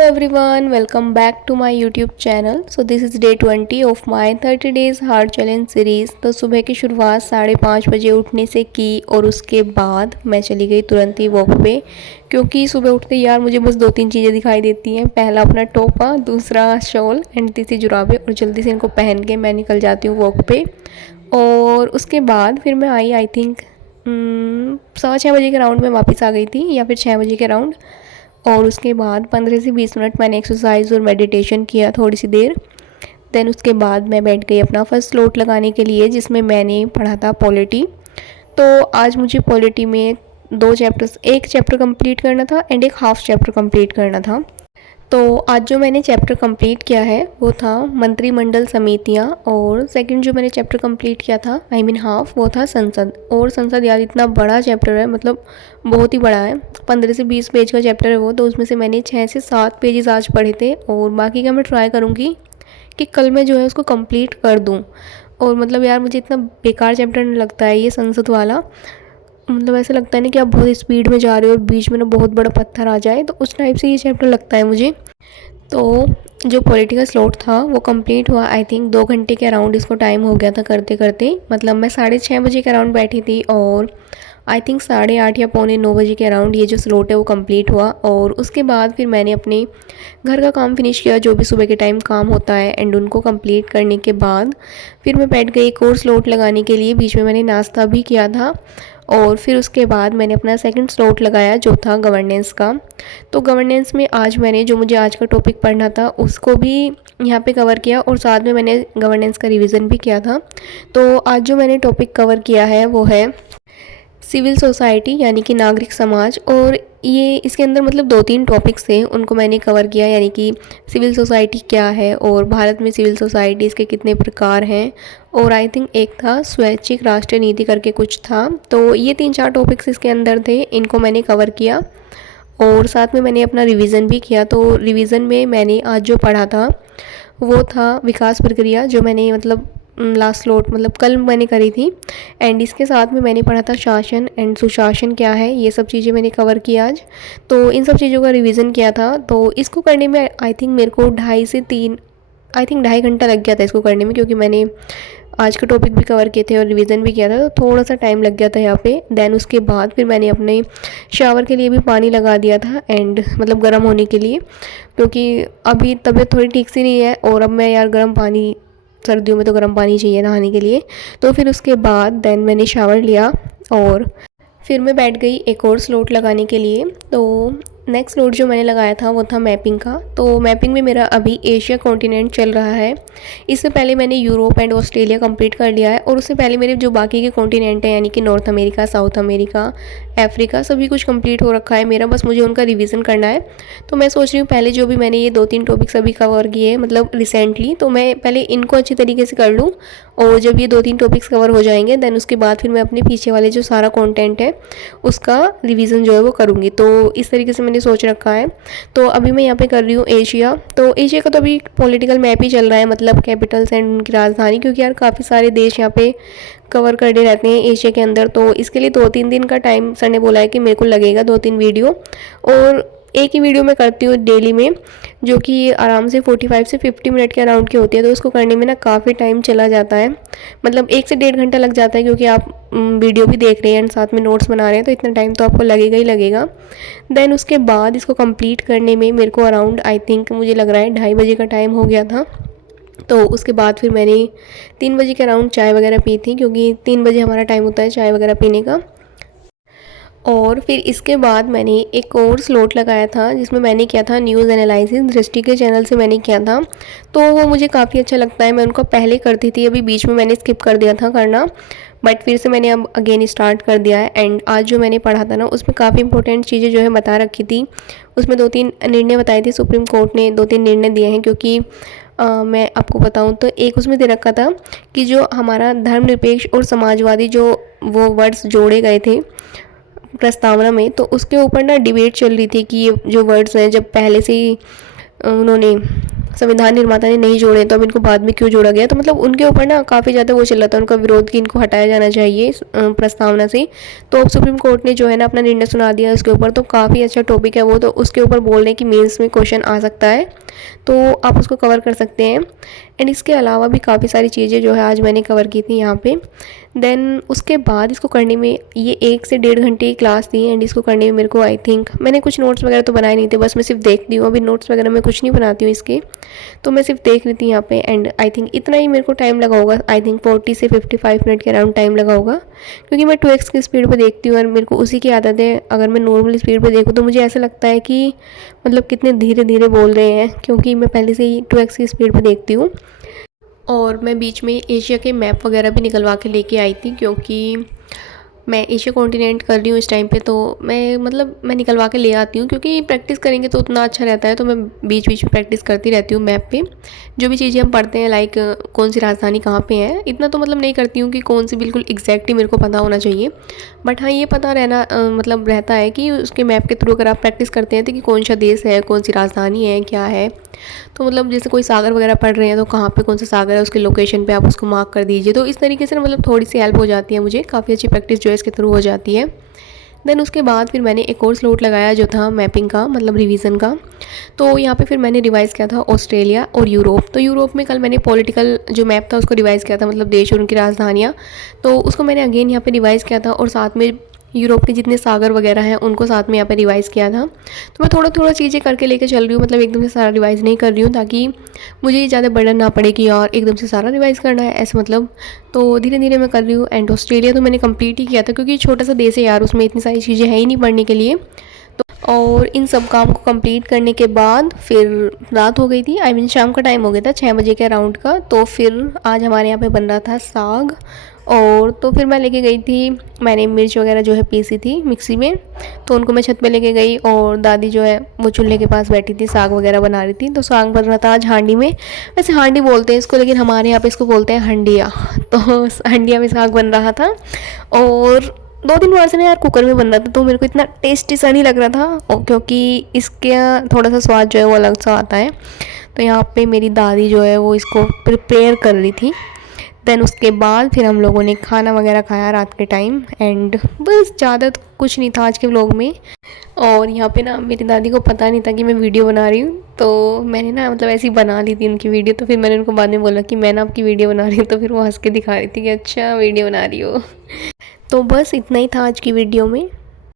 Hello everyone, welcome back to my YouTube channel. So this is day 20 of my 30 days hard challenge series. तो सुबह की शुरुआत 5:30 बजे उठने से की और उसके बाद मैं चली गई तुरंत ही वॉक पे, क्योंकि सुबह उठते यार मुझे बस 2-3 चीज़ें दिखाई देती हैं। पहला अपना टोपा, दूसरा शॉल एंड तीसरी जुराबें, और जल्दी से इनको पहन के मैं निकल जाती हूँ वॉक पे। और उसके बाद फिर मैं आई थिंक 6:15 बजे के राउंड में वापस आ गई थी, या फिर 6 बजे के राउंड। और उसके बाद 15 से 20 मिनट मैंने एक्सरसाइज और मेडिटेशन किया थोड़ी सी देर। देन उसके बाद मैं बैठ गई अपना फर्स्ट स्लॉट लगाने के लिए, जिसमें मैंने पढ़ा था पॉलिटी। तो आज मुझे पॉलिटी में 2 चैप्टर्स, एक चैप्टर कंप्लीट करना था एंड एक हाफ चैप्टर कंप्लीट करना था। तो आज जो मैंने चैप्टर कंप्लीट किया है वो था मंत्रिमंडल समितियाँ, और सेकंड जो मैंने चैप्टर कंप्लीट किया था हाफ, वो था संसद। और संसद यार इतना बड़ा चैप्टर है, मतलब बहुत ही बड़ा है। 15 से 20 पेज का चैप्टर है वो, तो उसमें से मैंने 6 से 7 पेजेस आज पढ़े थे, और बाकी का मैं ट्राई करूँगी कि कल मैं जो है उसको कंप्लीट कर दूँ। और मतलब यार मुझे इतना बेकार चैप्टर लगता है ये संसद वाला, मतलब ऐसा लगता है ना कि आप बहुत स्पीड में जा रहे हो और बीच में ना बहुत बड़ा पत्थर आ जाए, तो उस टाइप से ये चैप्टर लगता है मुझे। तो जो पॉलिटिकल स्लॉट था वो कंप्लीट हुआ, आई थिंक 2 घंटे के अराउंड इसको टाइम हो गया था करते करते। मतलब मैं 6:30 बजे के अराउंड बैठी थी, और आई थिंक 8:30 या 8:45 बजे के अराउंड ये जो स्लॉट है वो कंप्लीट हुआ। और उसके बाद फिर मैंने अपने घर का काम फिनिश किया, जो भी सुबह के टाइम काम होता है, एंड उनको कंप्लीट करने के बाद फिर मैं बैठ गई एक और स्लॉट लगाने के लिए। बीच में मैंने नाश्ता भी किया था, और फिर उसके बाद मैंने अपना सेकंड स्लॉट लगाया जो था गवर्नेंस का। तो गवर्नेंस में आज मैंने जो मुझे आज का टॉपिक पढ़ना था उसको भी यहाँ पे कवर किया, और साथ में मैंने गवर्नेंस का रिवीजन भी किया था। तो आज जो मैंने टॉपिक कवर किया है वो है सिविल सोसाइटी, यानी कि नागरिक समाज। और ये इसके अंदर मतलब 2-3 टॉपिक्स थे, उनको मैंने कवर किया, यानी कि सिविल सोसाइटी क्या है, और भारत में सिविल सोसाइटी के कितने प्रकार हैं, और आई थिंक एक था स्वैच्छिक राष्ट्रीय नीति करके कुछ था। तो ये 3-4 टॉपिक्स इसके अंदर थे, इनको मैंने कवर किया, और साथ में मैंने अपना रिवीजन भी किया। तो रिवीजन में मैंने आज जो पढ़ा था वो था विकास प्रक्रिया, जो मैंने मतलब लास्ट स्लॉट मतलब कल मैंने करी थी। एंड इसके साथ में मैंने पढ़ा था शासन एंड सुशासन क्या है, ये सब चीज़ें मैंने कवर किया आज। तो इन सब चीज़ों का रिवीजन किया था। तो इसको करने में आई थिंक मेरे को 2.5 घंटा लग गया था इसको करने में, क्योंकि मैंने आज का टॉपिक भी कवर किए थे और रिवीजन भी किया था, तो थोड़ा सा टाइम लग गया था यहाँ पे। देन उसके बाद फिर मैंने अपने शावर के लिए भी पानी लगा दिया था, एंड मतलब गर्म होने के लिए, क्योंकि अभी तबीयत थोड़ी ठीक सी नहीं है, और अब मैं यार गर्म पानी, सर्दियों में तो गर्म पानी चाहिए नहाने के लिए। तो फिर उसके बाद देन मैंने शावर लिया, और फिर मैं बैठ गई एक और स्लॉट लगाने के लिए। तो नेक्स्ट स्लॉट जो मैंने लगाया था वो था मैपिंग का। तो मैपिंग में मेरा अभी एशिया कॉन्टिनेंट चल रहा है। इससे पहले मैंने यूरोप एंड ऑस्ट्रेलिया कंप्लीट कर लिया है, और उससे पहले मेरे जो बाकी के कॉन्टिनेंट हैं, यानी कि north America, south America, Africa, सभी कुछ कंप्लीट हो रखा है मेरा, बस मुझे उनका रिवीजन करना है। तो मैं सोच रही हूँ पहले जो भी मैंने ये 2-3 टॉपिक्स अभी कवर किए मतलब रिसेंटली, तो मैं पहले इनको अच्छी तरीके से कर लूँ, और जब ये 2-3 टॉपिक्स कवर हो जाएंगे देन उसके बाद फिर मैं अपने पीछे वाले जो सारा कंटेंट है उसका रिवीजन जो है वो करूँगी। तो इस तरीके से मैंने सोच रखा है। तो अभी मैं यहाँ पे कर रही हूँ एशिया। तो एशिया का तो अभी पॉलिटिकल मैप ही चल रहा है, मतलब कैपिटल्स एंड उनकी राजधानी, क्योंकि यार काफ़ी सारे देश यहाँ पे कवर करने रहते हैं एशिया के अंदर। तो इसके लिए 2-3 दिन का टाइम सर ने बोला है कि मेरे को लगेगा, 2-3 वीडियो, और एक ही वीडियो मैं करती हूँ डेली में, जो कि आराम से 45 से 50 मिनट के अराउंड की होती है। तो उसको करने में ना काफ़ी टाइम चला जाता है, मतलब 1 से 1.5 घंटा लग जाता है, क्योंकि आप वीडियो भी देख रहे हैं एंड साथ में नोट्स बना रहे हैं, तो इतना टाइम तो आपको लगेगा ही लगेगा। देन उसके बाद इसको कंप्लीट करने में मेरे को अराउंड आई थिंक मुझे लग रहा है 2:30 बजे का टाइम हो गया था। तो उसके बाद फिर मैंने 3 बजे के अराउंड चाय वगैरह पी थी, क्योंकि 3 बजे हमारा टाइम होता है चाय वगैरह पीने का। और फिर इसके बाद मैंने एक और स्लॉट लगाया था, जिसमें मैंने किया था न्यूज़ एनालिसिस, दृष्टि के चैनल से मैंने किया था। तो वो मुझे काफ़ी अच्छा लगता है, मैं उनको पहले करती थी, अभी बीच में मैंने स्किप कर दिया था करना, बट फिर से मैंने अब अगेन स्टार्ट कर दिया है। एंड आज जो मैंने पढ़ा था ना उसमें काफ़ी इंपॉर्टेंट चीज़ें जो है बता रखी थी। उसमें 2-3 निर्णय बताए थे, सुप्रीम कोर्ट ने 2-3 निर्णय दिए हैं, क्योंकि मैं आपको बताऊं तो एक उसमें दे रखा था कि जो हमारा धर्मनिरपेक्ष और समाजवादी जो वो वर्ड्स जोड़े गए थे प्रस्तावना में, तो उसके ऊपर ना डिबेट चल रही थी कि ये जो वर्ड्स हैं जब पहले से ही उन्होंने संविधान निर्माता ने नहीं जोड़े तो अब इनको बाद में क्यों जोड़ा गया। तो मतलब उनके ऊपर ना काफ़ी ज़्यादा वो चल रहा था, उनका विरोध कि इनको हटाया जाना चाहिए इस प्रस्तावना से। तो अब सुप्रीम कोर्ट ने जो है ना अपना निर्णय सुना दिया उसके ऊपर। तो काफ़ी अच्छा टॉपिक है वो, तो उसके ऊपर बोल रहे हैं कि मेंस में क्वेश्चन आ सकता है, तो आप उसको कवर कर सकते हैं। एंड इसके अलावा भी काफ़ी सारी चीज़ें जो है आज मैंने कवर की थी यहाँ पे। देन उसके बाद इसको करने में ये 1 से 1.5 घंटे की क्लास थी। एंड इसको करने में मेरे को आई थिंक मैंने कुछ नोट्स वगैरह तो बनाए नहीं थे, बस मैं सिर्फ देखती हूँ। अभी नोट्स वगैरह मैं कुछ नहीं बनाती हूँ इसके, तो मैं सिर्फ देख रही थी यहाँ पे। एंड आई थिंक इतना ही मेरे को टाइम लगा होगा, आई थिंक 40 से 55 मिनट के अराउंड टाइम लगा होगा, क्योंकि मैं 2x की स्पीड पर देखती हूँ और मेरे को उसी की आदत है। अगर मैं नॉर्मल स्पीड पर देखूँ तो मुझे ऐसा लगता है कि मतलब कितने धीरे धीरे बोल रहे हैं, क्योंकि मैं पहले से ही 2x की स्पीड पर देखती हूँ। और मैं बीच में एशिया के मैप वगैरह भी निकलवा के लेके आई थी, क्योंकि मैं एशिया कॉन्टिनेंट कर रही हूँ इस टाइम पे, तो मैं निकलवा के ले आती हूँ, क्योंकि प्रैक्टिस करेंगे तो उतना अच्छा रहता है। तो मैं बीच बीच में प्रैक्टिस करती रहती हूँ मैप पे। जो भी चीज़ें हम पढ़ते हैं, लाइक कौन सी राजधानी कहाँ पे है, इतना तो मतलब नहीं करती हूँ कि कौन सी बिल्कुल एग्जैक्टली मेरे को पता होना चाहिए। बट हाँ, ये पता रहना मतलब रहता है कि उसके मैप के थ्रू अगर आप प्रैक्टिस करते हैं तो कि कौन सा देश है, कौन सी राजधानी है, क्या है। तो मतलब जैसे कोई सागर वगैरह पढ़ रहे हैं तो कहाँ पे कौन सा सागर है, उसके लोकेशन पे आप उसको मार्क कर दीजिए। तो इस तरीके से ना मतलब थोड़ी सी हेल्प हो जाती है मुझे, काफ़ी अच्छी प्रैक्टिस जो है इसके थ्रू हो जाती है। देन उसके बाद फिर मैंने एक और स्लॉट लगाया जो था मैपिंग का, मतलब रिवीजन का। तो यहाँ पे फिर मैंने रिवाइज़ किया था ऑस्ट्रेलिया और यूरोप। तो यूरोप में कल मैंने पॉलिटिकल जो मैप था उसको रिवाइज़ किया था, मतलब देश और उनकी राजधानियाँ। तो उसको मैंने अगेन यहाँ पे रिवाइज़ किया था, और साथ में यूरोप के जितने सागर वगैरह हैं उनको साथ में यहाँ पे रिवाइज़ किया था। तो मैं थोड़ा थोड़ा चीज़ें करके लेके चल रही हूँ, मतलब एकदम से सारा रिवाइज़ नहीं कर रही हूँ, ताकि मुझे ज़्यादा बर्डन ना पड़े कि यार एकदम से सारा रिवाइज़ करना है ऐसे, मतलब। तो धीरे धीरे मैं कर रही हूँ। एंड ऑस्ट्रेलिया तो मैंने कंप्लीट ही किया था, क्योंकि छोटा सा देश है यार, उसमें इतनी सारी चीज़ें हैं ही नहीं पढ़ने के लिए। तो और इन सब काम को कंप्लीट करने के बाद फिर रात हो गई थी, आई मीन शाम का टाइम हो गया था 6 बजे के अराउंड का। तो फिर आज हमारे यहाँ पे बन रहा था साग, और तो फिर मैं लेके गई थी, मैंने मिर्च वगैरह जो है पीसी थी मिक्सी में, तो उनको मैं छत पे लेके गई। और दादी जो है वो चूल्हे के पास बैठी थी, साग वगैरह बना रही थी। तो साग बन रहा था आज हांडी में, वैसे हांडी बोलते हैं इसको, लेकिन हमारे यहाँ पे इसको बोलते हैं हंडिया। तो हंडिया में साग बन रहा था, और 2-3 बार से ना यार कुकर में बन रहा था, तो मेरे को इतना टेस्टी सा नहीं लग रहा था, और क्योंकि इसके थोड़ा सा स्वाद जो है वो अलग सा आता है। तो यहाँ पे मेरी दादी जो है वो इसको प्रिपेयर कर रही थी। देन उसके बाद फिर हम लोगों ने खाना वगैरह खाया रात के टाइम। एंड बस ज़्यादा कुछ नहीं था आज के व्लॉग में। और यहाँ पे ना मेरी दादी को पता नहीं था कि मैं वीडियो बना रही हूँ, तो मैंने ना मतलब ऐसे ही बना ली थी उनकी वीडियो। तो फिर मैंने उनको बाद में बोला कि मैं ना आपकी वीडियो बना रही हूँ, तो फिर वो हंस के दिखा रही थी कि अच्छा वीडियो बना रही हो। तो बस इतना ही था आज की वीडियो में।